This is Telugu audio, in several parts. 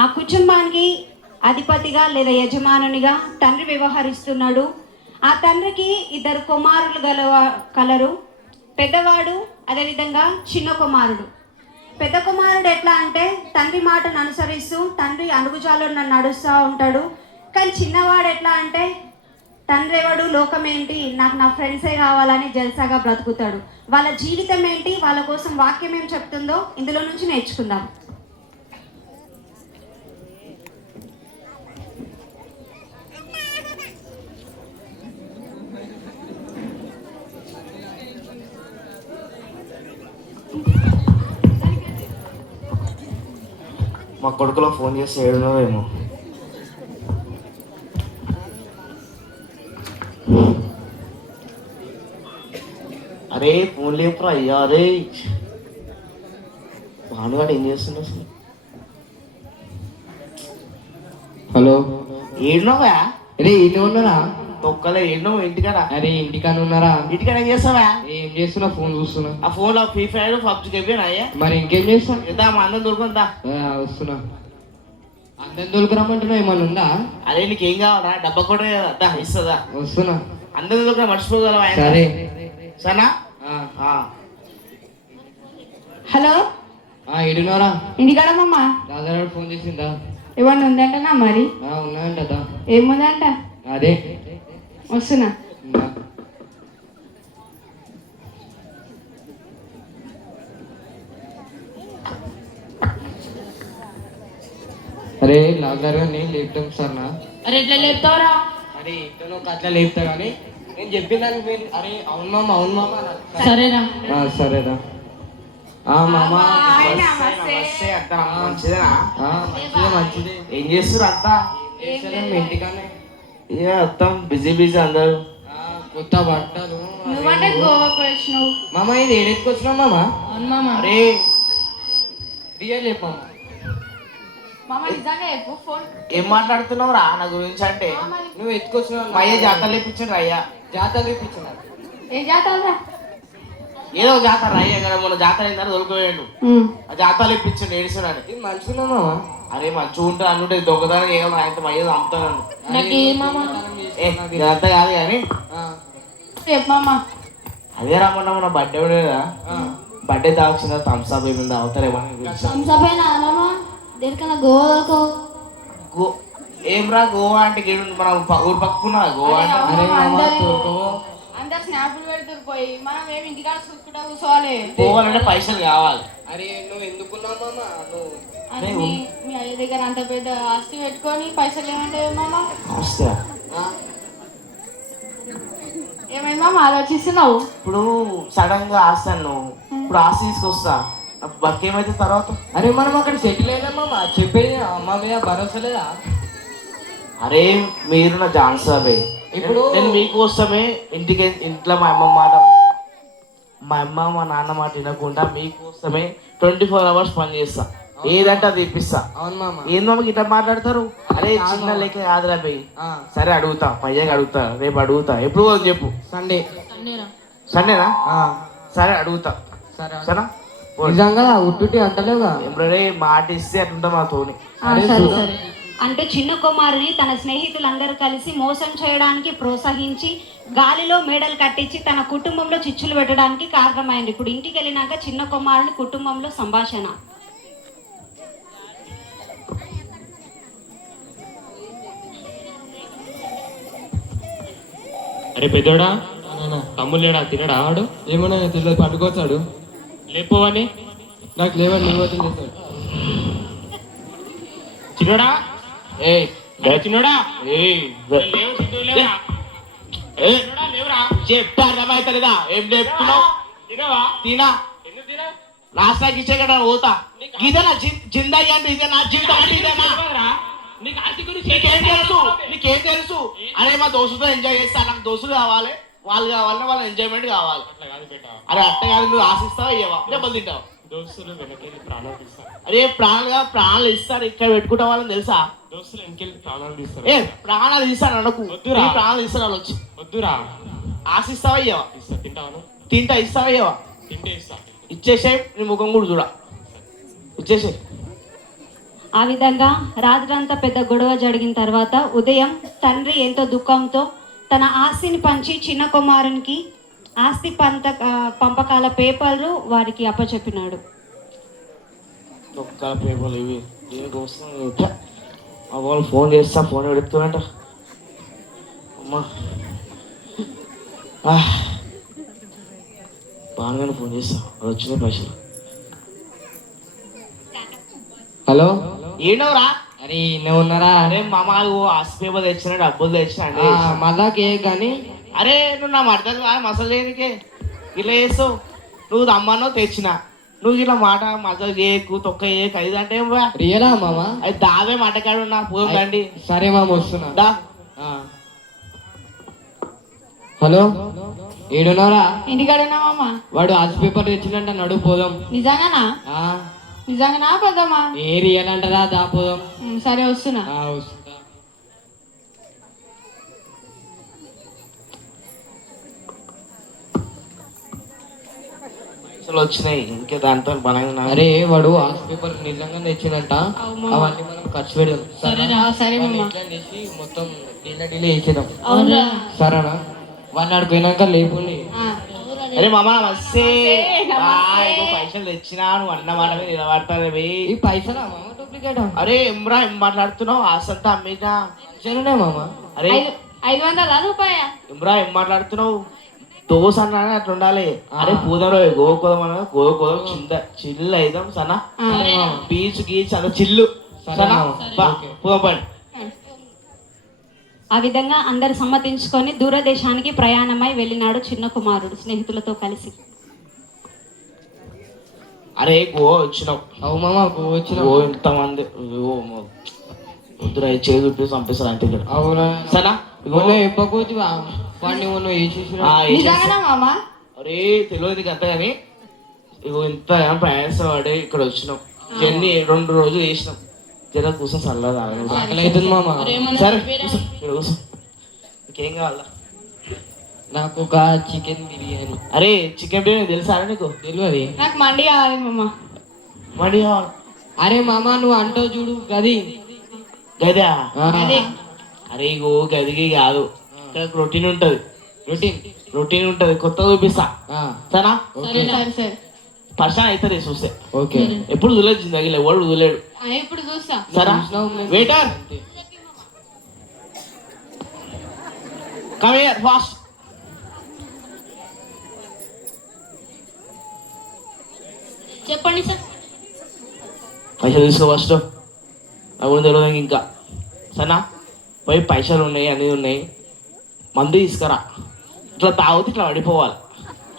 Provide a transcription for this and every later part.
ఆ కుటుంబానికి అధిపతిగా లేదా యజమానునిగా తండ్రి వ్యవహరిస్తున్నాడు. ఆ తండ్రికి ఇద్దరు కుమారులు కలరు. పెద్దవాడు, అదేవిధంగా చిన్న కుమారుడు. పెద్ద కుమారుడు ఎట్లా అంటే తండ్రి మాటను అనుసరిస్తూ తండ్రి అడుగుజాలో నడుస్తూ ఉంటాడు. కానీ చిన్నవాడు ఎట్లా అంటే తండ్రి ఎవడు, లోకం ఏంటి, నాకు నా ఫ్రెండ్సే కావాలని జల్సాగా బ్రతుకుతాడు. వాళ్ళ జీవితం ఏంటి, వాళ్ళ కోసం వాక్యం ఏం చెప్తుందో ఇందులో నుంచి నేర్చుకుందాం. మా కొడుకులో ఫోన్ చేసి ఏడున్నావేమో. అరే ఫోన్ లేపురా అయ్యా. అరే భానుగాడు ఏం చేస్తున్నా అసలు? హలో, ఏడున్నావా? అరే ఇంటి ఉన్నారా? తొక్కలే ఏడున్నావు ఇంటికాడ? అరే ఇంటికాడ ఉన్నారా? ఇంటికాడ ఏం చేస్తావా? ఏం చేస్తున్నా, ఫోన్ చూస్తున్నా. ఆ ఫోన్ లో ఫ్రీ ఫైర్ పబ్జి చెప్పాను అయ్యా. మరి ఇంకేం చేస్తా? ఇద్దా మా అందరం దొరుకుందా? వస్తున్నా. అందరం దొరకరమ్మంటున్నా, ఏమన్నా ఉందా? అరే నీకేం కావాలా? డబ్బా కూడా కదా ఇస్తుందా? వస్తున్నా. అందరం దొరక మర్చిపోగలవా? సరే సరేనా? హలో, ఏడున్నారా? ఇంటికాడమ్మా. రాజారాడు ఫోన్ చేసిందా? ఏమన్నా ఉందంటనా? మరి ఉన్నాయంట. ఏముందంట? అదే వస్తున్నా. అరే లాజర్ గారు నేను లేపుతాం సార్ నా. అరే ఎట్లా లేపుతావురా? అరే ఇంట్లో అట్లా లేపుతా కానీ నేను చెప్పిన దానికి మీరు అరే అవును మామ, అవును మామ. సరేనా? సరేరా. మామ మంచిదేనా? మంచిదే. ఏం చేస్తారు అంతా? ఇంటికానే ఇక మొత్తం బిజీ బిజీ అందరు. కొత్త బట్టలు. నువ్వంటే గోవాకు వచ్చినావు మామ. ఇది ఏడెత్తుకొచ్చినావు మామ? అవును మామ. అరే రియల్ చెప్పాము. మామ నిజంగా చెప్పు. ఫోన్ ఏం మాట్లాడుతున్నావు రా నా గురించి? అంటే నువ్వు ఎత్తుకొచ్చినావు. మా అయ్య జాతరలు ఇప్పించండి అయ్యా. జాతర తెప్పించినారు. ఏ జాతర? ఏదో జాతర అయ్యా కదా, మొన్న జాతర అయిందని దొరికిపోయాడు. ఆ జాతరలు ఇప్పించండి ఏడుస్తున్నాడు. ఇది మంచిగా మామ. అరే మంచిగా ఉంటుంది అనుంటే దొంగతనం చేయగలను. ఆయనతో మా అయ్యేది అమ్ముతాను. ఇదంతా కాదు కానీ అదే రమ్మన్నా మన బర్త్డే ఉండేదా? బర్త్డే తాగుతుందా? థమ్స్అప్ ఏమైంది అవుతారేమో. దేనికన్నా గోవాకు ఏం రా గోవా అంటే మన ఊరు పక్కకున్నా గోవా అంటే. అందరు స్నాప్లు పెడుతురు పోయి, మనం ఏమి ఇంటికాడ చూసుకుంటా కూర్చోవాలి. పోవాలంటే పైసలు కావాలి. అరే నువ్వు ఎందుకున్నావు మామ? అరే మీ అయ్య దగ్గర అంత పెద్ద ఆస్తి పెట్టుకొని పైసలు ఏమంటే మామ? ఏమైంది మామ ఆలోచిస్తున్నావు? ఇప్పుడు సడన్ గా ఆస్తాను, ఇప్పుడు ఆస్తి తీసుకొస్తా, బక్ ఏమైతే తర్వాత? అరే మనం అక్కడ సెటిల్ అయినా మామ, చెప్పేది అమ్మ మీద భరోసా లేదా? అరే మీరు నా ఛాన్స్ అవి. ఇప్పుడు నేను మీకోసమే ఇంట్లో మా అమ్మ మాట, మా అమ్మ మా నాన్న మాట వినకుండా మీకోసమే 24 hours పని చేస్తా. ఏదంటే అది ఇప్పిస్తా. అవును మామ. ఏందో ఇట్లా మాట్లాడతారు? అరే చిన్న లెక్క కాదురా పోయి. సరే అడుగుతా, పయ్యగా అడుగుతా, రేపు అడుగుతా. ఎప్పుడు పోదు చెప్పు? సండే. సండేనా? సరే అడుగుతా. సరేనా? నిజంగా ఉట్టుటి అంటలేవుగా. ఎప్పుడే మాట ఇస్తే అట్లుంటా మా తోని. అంటే చిన్న కుమారుని తన స్నేహితులందరూ కలిసి మోసం చేయడానికి ప్రోత్సహించి గాలిలో మేడలు కట్టించి తన కుటుంబంలో చిచ్చులు పెట్టడానికి కారణమైంది. ఇప్పుడు ఇంటికి వెళ్ళినాక చిన్న కుమారుని కుటుంబంలో సంభాషణ. అరే పెద్దోడా, తమ్ముడు లేడా? తినడా వాడు? ఏమన్నా తెలియదు, పట్టుకొచ్చాడు. లేపోవని నాకు లేవని నిర్వచనం చేస్తాడు. చిన్నోడా, ఏ చిన్నోడా, చెప్తా అర్థమవుతుందా? ఏం చెప్తున్నావు? తినవా? తినా ఎందుకు తినా? రాష్ట్రానికి ఇచ్చే కదా పోతా. ఇదేనా జిందగీ అంటే? ఇదే నా జీవితం అంటే? ఇదేనా? నీకు ఆస్తి గురించి నీకేం తెలుసు? నీకేం తెలుసు? అరే మా దోస్తుతో ఎంజాయ్ చేస్తా, నాకు దోస్తులు కావాలి, వాళ్ళు కావాలంటే వాళ్ళ ఎంజాయ్మెంట్ కావాలి. అట్లా కాదు పెట్టా. అరే అట్ట కాదు, నువ్వు ఆశిస్తావా ఇవ్వవా? దెబ్బలు తింటావు. దోస్తులు వెనకెళ్ళి ప్రాణాలు తీస్తారు. అరే ప్రాణాలు ఇస్తారు, ఇక్కడ పెట్టుకుంటే వాళ్ళని తెలుసా? దోస్తులు వెనకెళ్ళి ప్రాణాలు తీస్తారు. ఏ ప్రాణాలు ఇస్తాను అనకు. వద్దురా. ప్రాణాలు ఇస్తారు వాళ్ళు వచ్చి. వద్దురా. ఆశిస్తావా ఇవ్వవా? ఇస్తా. తింటావా? తింటా. ఇస్తావా ఇవ్వవా? తింటే ఇస్తా. ఇచ్చేసే, నీ ముఖం కూడా చూడ. ఇచ్చేసే. ఆ విధంగా రాత్రంతా పెద్ద గొడవ జరిగిన తర్వాత ఉదయం తండ్రి ఎంతో దుఃఖంతో తన ఆస్తిని పంచి చిన్న కుమారునికి ఆస్తి పంపకాల పేపర్లు వారికి అప్పచెప్పినాడు. ఒక్క పేపర్లు ఇవి దీనికోసం వాళ్ళు ఫోన్ చేస్తా, ఫోన్ పెడుతున్నట. అమ్మా బాగానే ఫోన్ చేస్తా, అది వచ్చిన పైసలు. హలో, ఏంటవరా? అరే నువ్వు ఉన్నారా? అరే మామ ఆస్తి పేపర్ తెచ్చిన, డబ్బులు తెచ్చిన. మళ్ళా కేక్ కానీ. అరే నువ్వు నా మడతలు మసాలా చేయనికే ఇలా చేస్తావు. నువ్వు రమ్మనో తెచ్చిన, నువ్వు ఇలా మాట మసాలా చేయకు, తొక్క చేయకు, ఐదు అంటే రియలా మామ? అది దావే మటకాడు నా పోదాం రండి. సరే మామ వస్తున్నా. దా. హలో, ఏడున్నారా? ఇంటికాడున్నా మామ. వాడు ఆర్ట్స్ పేపర్ తెచ్చినంట, నడువు పోదాం. నిజంగానా? నిజంగానా పోదామా? ఏ రియల్ అంటారా, దా పోదాం. సరే వస్తున్నా. వస్తున్నా. పైసలు వచ్చినాయి, ఇంకే దాంతో బలంగా. అరే వాడు ఆర్ట్స్ పేపర్ నిజంగా తెచ్చినంట, అవన్నీ మనం ఖర్చు పెడదాం. సరే మొత్తం డీలే చేసేద్దాం. సరేనా? వాడిని ఆడిపోయినాక లేపుండి. అరే మామ వస్తే పైసలు తెచ్చినా నువ్వు అన్న మాట మీద నిలబడతారు. ఈ పైసలా మామ డూప్లికేట్? అరే ఎమ్రా ఏం మాట్లాడుతున్నావు? ఆసంతా అమ్మేనా సరేనే మామ. అరే 500 రూపాయ. ఎమ్రా ఏం మాట్లాడుతున్నావు? దోశ అన్నా అట్లా ఉండాలి. అరే పూదరో గోకోదం అన్న గోకోదం చిల్లు అయిదాం సనా, బీచ్ గీచ్ అంత చిల్లు సనా, పూదం పని. ఆ విధంగా అందరు సమ్మతించుకొని దూరదేశానికి ప్రయాణమై వెళ్ళినాడు చిన్న కుమారుడు స్నేహితులతో కలిసి. అరే గోవా వచ్చినావు. అవు మామ గోవా వచ్చినావు. గో ఇంతమంది వద్దురా చేయి చూపి పంపిస్తారు అంతే ఇక్కడ. అవునా సనా చెప్పకపోతే వాడిని వేసేసి. అరే తెలియదు నీకు అంత కానీ ఇగో ఇంత ప్రయాసం పడి ఇక్కడ వచ్చినాం. జర్నీ 2 రోజులు చేసినాం. జర కూర్చొని చల్లదా అవుతుంది మామ. సరే కూర్చో, ఇంకేం కావాలా? నాకు ఒక చికెన్ బిర్యానీ. అరే చికెన్ బిర్యానీ తెలుసా నీకు? తెలియదు. నాకు మండి కావాలి మామ. మండి కావాలి? అరే మామ నువ్వు అంటావు చూడు గది. గదా? అరే ఇగో గదికి కాదు, ఇక్కడ రొటీన్ ఉంటది. రొటీన్ ఉంటది, కొత్తగా చూపిస్తా సరేనా? పర్సన్ అవుతుంది చూస్తే. ఓకే. ఎప్పుడు చూడలేదు జిందగీలో, ఎవడు చూడలేడు. ఇప్పుడు చూస్తా. సరే వెయిటర్ కమ్ హియర్ ఫాస్ట్. చెప్పండి సార్. పైసలు తీసుకో ఫస్ట్, అవి తెలియదు ఇంకా సరేనా? పోయి పైసలు ఉన్నాయి, అన్నీ ఉన్నాయి, మందు తీసుకురా. ఇట్లా తాగితే ఇట్లా పడిపోవాలి,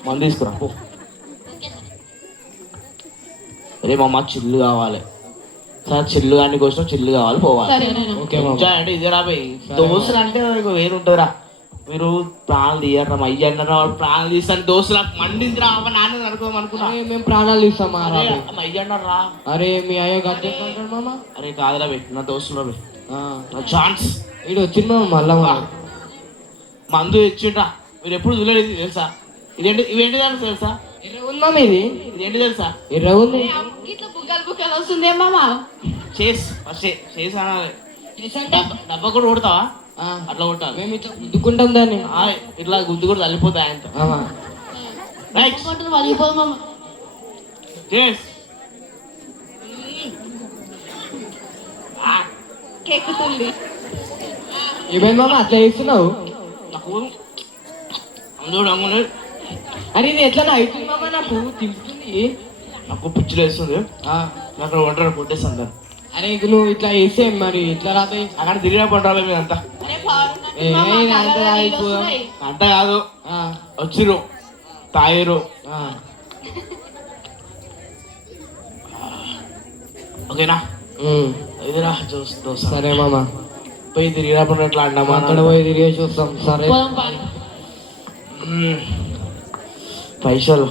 మందు తీసుకురా పో. అరే మా చిల్లు కావాలి సార్, చిల్లు కానీ కోసం చిల్లు కావాలి, పోవాలి. ఎంజాయ్ అంటే ఇదే రాబోయ్. దోస్తులు అంటే వేరు ఉంటుందిరా. మీరు ప్రాణాలు తీయరా, అయ్య అన్నారా, ప్రాణాలు తీస్తాను దోస్తులు మండిందిరా. నాన్న నడుకోదాం అనుకున్నా. మేము ప్రాణాలు తీస్తాం అయ్య అన్నారా. అరే మీ అయ్యో గడ్డ మామ. అరే కాదురా బే, నా దోస్తులు బే, నా ఛాన్స్. ఇటు వచ్చింది మామ మళ్ళా మందు తెచ్చిండ్రా. మీరు ఎప్పుడు చూడలేదు తెలుసా? ఇవేంటి తెలుసా? ఇది ఇదేంటి తెలుసా? ఎర్ర ఉంది. చేసి అనాలి. డబ్బా కూడా కొడతావా? అట్లా కొట్టాలి. మేము ఇట్లా గుద్దుకుంటాం దాన్ని. ఇట్లా గుద్దు కూడా తల్లిపోతాయి ఆయనతో. ఏమైంది మామ అట్లా చేస్తున్నావు? అరే ఇది ఎట్లా అవుతుంది మామ? నాకు తింటుంది, నాకు పిచ్చిలు వేస్తుంది, నాకు ఒంటరి కొట్టేస్తాను దాన్ని. అరే నువ్వు ఇట్లా వేస్తే మరి ఇట్లా రాతాయి. అక్కడ తిరిగిన పంటాలి మీరు అంతా. అంత కాదు, వచ్చిర్రు తాగిరు. ఓకేనా? ఇదిరా చూస్తా. సరే మామ, పోయి తిరిగినప్పుడు ఎట్లా అన్నామా? అక్కడ పోయి తిరిగేసి వస్తాం. సరే పైసలు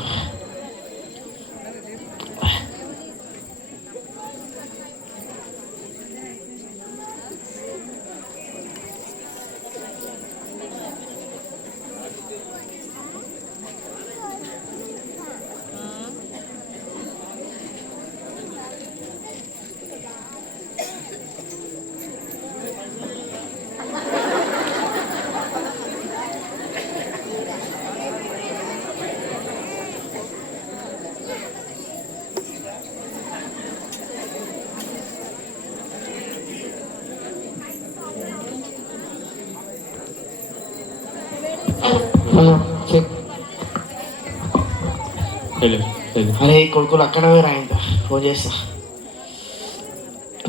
హలో చెక్. అరే కొడుకులు అక్కడ పోయి రాయింత ఫోన్ చేస్తా.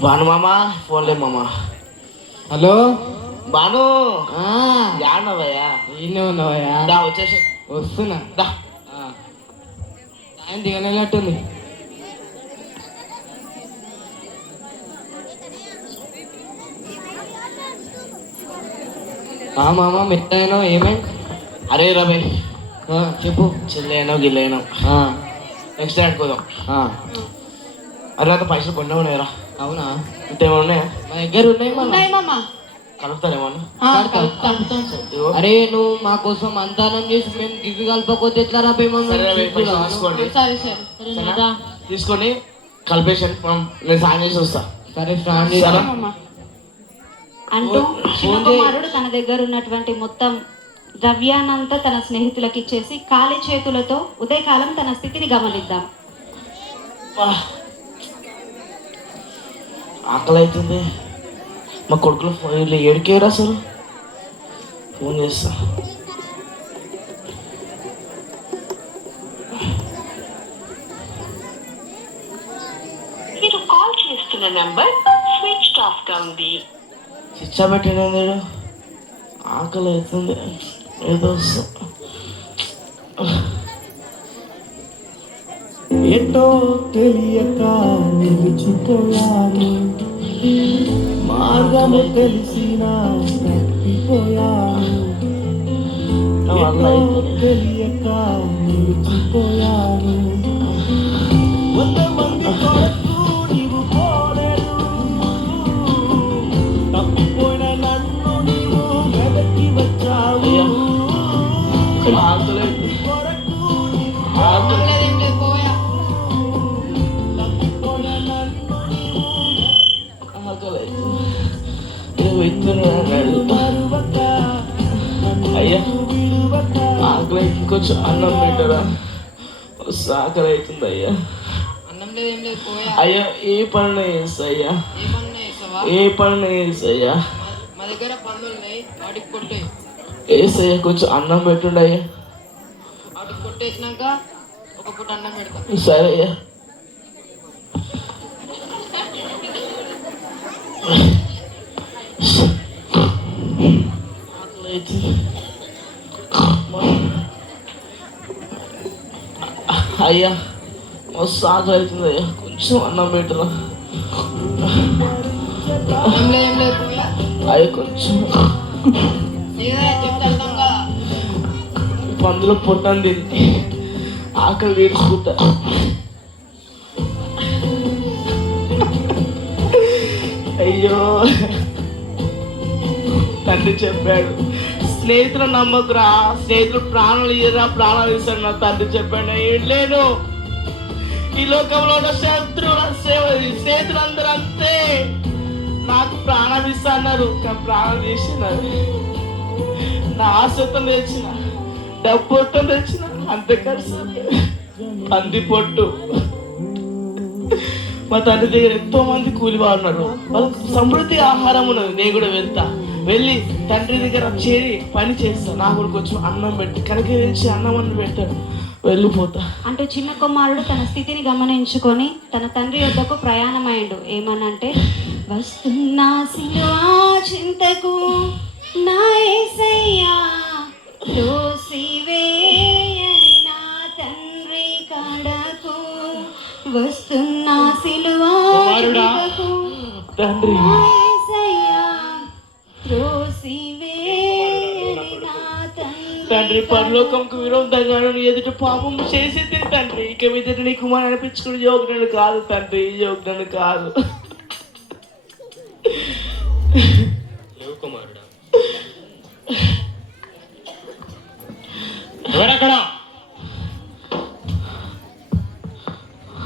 భాను మామ ఫోన్ లే మామ. హలో భాను ఆ, యాడనవయ్యా? ఈయనే ఉన్నావయ్యా? దా వచ్చేసి వస్తున్నా. దా. ఆయన దిగలేనట్టుంది. మామ మెట్టయినా ఏమైంది? అరే రవి చెప్పు. చిల్లైనా గిల్లైనా నెక్స్ట్ డే అనుకోదాం. అరే అంత పైసలు కొన్ని ఉన్నాయరా? అవునా? ఇంతేమో ఉన్నాయా? మా దగ్గర ఉన్నాయి ఉన్నాయి మామ. కలుపుతారేమన్నా? ఇగో. అరే నువ్వు మా కోసం అంతానం చేసి మేము గివి కలపకపోతే ఎట్లా రా సరే రవి పైసలు తీసుకోండి. సరే సరే. సరేనా? తీసుకొని కలిపేసి నేను సాయం చేసి వస్తా. సరే స్టార్ట్ సరే. చేద్దాం. మామ అంటూ చిన్న కుమారుడు తన దగ్గర ఉన్నటువంటి మొత్తం ద్రవ్యానంతా తన స్నేహితులకు ఇచ్చేసి ఖాళీ చేతులతో ఉదయకాలం తన స్థితిని గమనిద్దాం. ఆకలి అవుతుంది. మా కొడుకులు వీళ్ళు ఏడికేరు అసలు. ఫోన్ చేస్తా. మీరు కాల్ చేస్తున్న నంబర్ స్విచ్ ఆఫ్ గా ఉంది. చిచ్చా పెట్టిన ఆకలి అవుతుంది. ఏదో ఎటో తెలియక నిలిచిపోయాను, మార్గము తెలిసిన తప్పిపోయాను. ఎటో తెలియక నిలిచిపోయాను, 100 మంది కొరకు నీవు పోలేదు, తప్పిపోయిన నన్ను నీవు వెదకి వచ్చావు. ఆకలి కొరకు అయ్యా ఆకలి కొంచెం అన్నం పెట్టరా? ఆకలి అవుతుంది అయ్యా. అన్నం లేదు ఏం లేదు పోయా. అయ్యా ఏ పనులు వేస్తాయ్యా? ఏమన్నా వేస్తావా? ఏ పనులు వేస్తాయ్యా? మా దగ్గర పనులు ఉన్నాయి, వాటికి కొట్టే. వేస్తాయ్యా కొంచెం అన్నం పెట్టుండ అయ్యా. వాటికి కొట్టేసినాక ఒక పూట అన్నం పెడతా. సరే అయ్యా. అయ్యా మస్తు ఆకలి అవుతుంది అయ్యా, కొంచెం అన్నం పెట్టరా? ఏం లేదు ఏం లేదు పోయా. అయ్యా కొంచెం చెప్తా అర్థం కదా. పందులో పొట్టని తింది ఆకలి తీర్చుకుంటా. అయ్యో తండ్రి చెప్పాడు, స్నేహితులు నమ్మకురా, స్నేహితులు ప్రాణాలు ఇయ్యరా, ప్రాణాలు ఇస్తాడు నా తండ్రి చెప్పాడు. ఏం లేను ఈ లోకంలో ఉన్న స్నేహితులు అందరూ అంతే, నాకు ప్రాణాలు ఇస్తా అన్నారు కానీ ప్రాణాలు తీసినారు. నా ఆశతో తెచ్చిన, డబ్బుతో తెచ్చిన, అంతే ఖర్చు పంది పొట్టు. మా తండ్రి దగ్గర ఎంతో మంది కూలి ఉన్నారు, వాళ్ళకి సమృద్ధి ఆహారం ఉన్నది. నేను కూడా వెళ్ళి తండ్రి దగ్గర చేరి పని చేస్తా. నాకు కొంచెం అన్నం పెట్టి కనుక తెచ్చి అన్నం అన్నం పెట్టాడు, వెళ్ళిపోతా అంటూ చిన్న కుమారుడు తన స్థితిని గమనించుకొని తన తండ్రి యొద్దకు ప్రయాణమైండు. ఏమనంటే, వస్తున్నా సిలువా చింతకు నా యేసయ్యా, త్రోసివేయని నా తండ్రి కడకు, వస్తున్నా సిలువా చింతకు తండ్రి. నా యేసయ్యా, త్రోసివేయని నా తండ్రి పరలోకంకు విరోధంగా ఎదుటి పాపం చేసేది తండ్రి. ఇక మీద నీ కుమారు అనిపించుకుని యోగ్యుడు కాదు తండ్రి, యోగ్యుడు కాదు. కుమారుడా ఎవరక్కడ?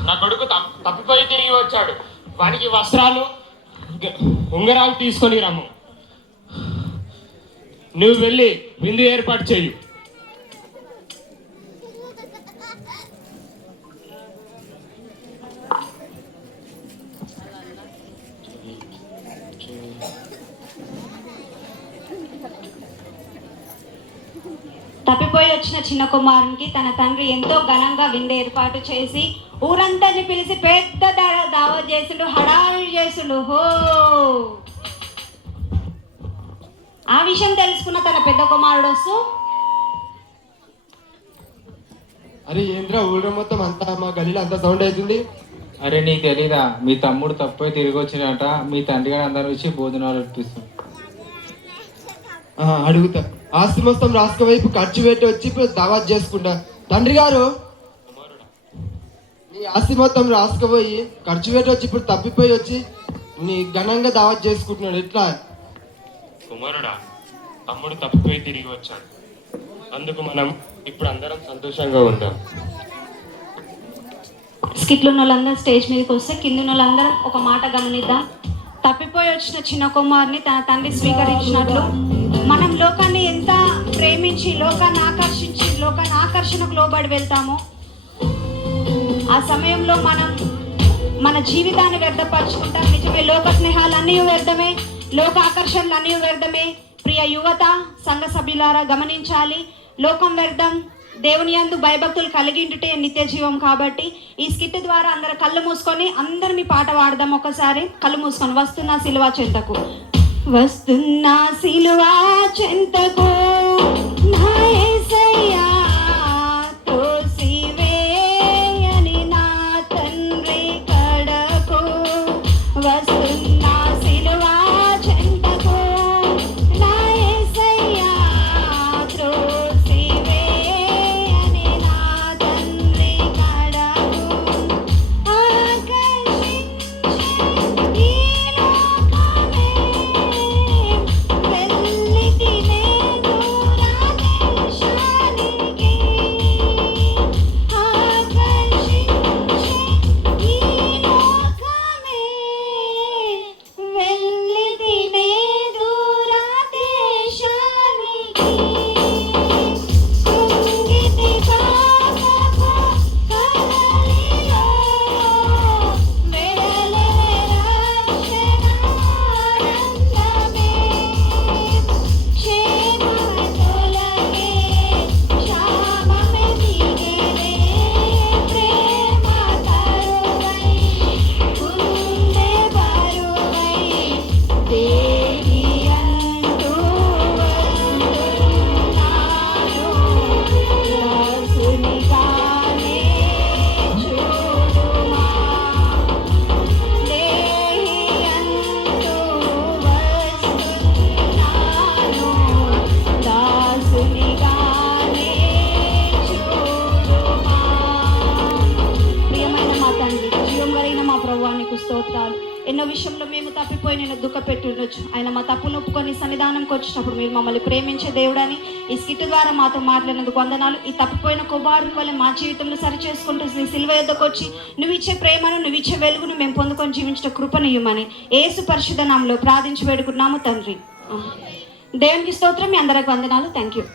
నా కొడుకు తప్పిపోయి తిరిగి వచ్చాడు. వానికి వస్త్రాలు ఉంగరాలు తీసుకొని రమ్ము. నువ్వు వెళ్ళి విందు ఏర్పాటు చెయ్యి. తప్పిపోయి వచ్చిన చిన్న కుమారునికి తన తండ్రి ఎంతో ఘనంగా విందు ఏర్పాటు చేసి ఊరంతని పిలిచి పెద్ద దావత్ చేసిండు, హడావిడి చేసిండు. హో ఆ విషయం తెలుసుకున్న తన పెద్ద కుమారుడు వస్తూ, అరే ఏంద్రా ఊళ్ళో మొత్తం అంతా మా గలీలో అంత సౌండ్ అవుతుంది. అరే నీకు తెలీదా, మీ తమ్ముడు తప్పై తిరిగి వచ్చినట, మీ తండ్రి గారు అందరూ వచ్చి భోజనాలు అర్పిస్తాం. అడుగుతా. ఆస్తి మొత్తం రాసుక వైపు ఖర్చు పెట్టి వచ్చి ఇప్పుడు దావత్ చేసుకుంటా. తండ్రి గారు నీ ఆస్తి మొత్తం రాసుకుపోయి ఖర్చు పెట్టి వచ్చి ఇప్పుడు తప్పిపోయి వచ్చి నీ ఘనంగా దావత్ చేసుకుంటున్నాడు. ఎట్లా? కుమారుడా, తమ్ముడు తప్పిపోయి తిరిగి వచ్చాడు. అందుకు మనం ఇప్పుడు అందరం సంతోషంగా ఉందాం. స్కిట్లు ఉన్న వాళ్ళందరూ స్టేజ్ మీదకి వస్తే కింద ఉన్న వాళ్ళందరం ఒక మాట గమనిద్దాం. తప్పిపోయి వచ్చిన చిన్న కుమారుని తన తండ్రి స్వీకరించినట్లు మనం లోకాన్ని ఎంత ప్రేమించి లోకాన్ని ఆకర్షణకు లోబడి వెళ్తామో ఆ సమయంలో మనం మన జీవితాన్ని వ్యర్థపరుచుకుంటాం. నిజమే, లోక స్నేహాలన్నీ వ్యర్థమే, లోక ఆకర్షణలు అన్నీ వ్యర్థమే. ప్రియ యువత, సంఘ సభ్యులారా గమనించాలి, లోకం వ్యర్థం, దేవుని యందు భయభక్తులు కలిగిండుటే నిత్య జీవం. కాబట్టి ఈ స్కిట్ ద్వారా అందరు కళ్ళు మూసుకొని అందరం ఈ పాట పాడదాం. ఒకసారి కళ్ళు మూసుకొని. వస్తున్నా సిలువ చెంతకు, వస్తున్నా సిలువ చెంతకు, నా యేసయ్యా త్రోసివేయని నా తండ్రి కడకు. వస్తున్నా సిలువ చెంతకు, నా యేసయ్యా త్రోసివేయని నా తండ్రి కడకు. ఆకర్షించే ఈ లోకమే వెళ్ళితినే దూరదేశానికి. ఆకర్షించే ఈ లోకమే వెళ్ళితినే దూరదేశానికి. కృంగితి పాపపు కడలిలో వెడలె రక్షణానందమే. క్షేమమే తొలగే క్షామమే దిగెనే. ప్రేమ కరువై గుండె బరువై దేవి అంటూ వస్తున్నాను. దాసునిగానే చూడుమా, దేహి అంటూ వస్తున్నాను. దాసునిగానే చూడుమా. ప్రియమైన మా తండ్రి, జీవం కలిగిన మా ప్రభువా, నీకు స్తోత్రాలు. ఎన్నో విషయంలో మేము తప్పిపోయి నేను దుఃఖపెట్టుండొచ్చు. ఆయన మా తప్పును ఒప్పుకొని సన్నిధానంకి వచ్చినప్పుడు మీరు మమ్మల్ని ప్రేమించే దేవుడని ఈ స్కిట్ ద్వారా మాతో మాట్లాడినందుకు వందనాలు. ఈ తప్పిపోయిన కుమారుని వల్ల మా జీవితంలో సరి చేసుకుంటూ నీ సిలువ యొద్దకు వచ్చి నువ్వు ఇచ్చే ప్రేమను, నువ్వు ఇచ్చే వెలుగును మేము పొందుకొని జీవించిన కృపను ఇవ్వమని యేసు పరిశుద్ధ నామములో ప్రార్థించి వేడుకున్నాము తండ్రి. దేవునికి స్తోత్రం. మీ అందరికి వందనాలు. Thank you.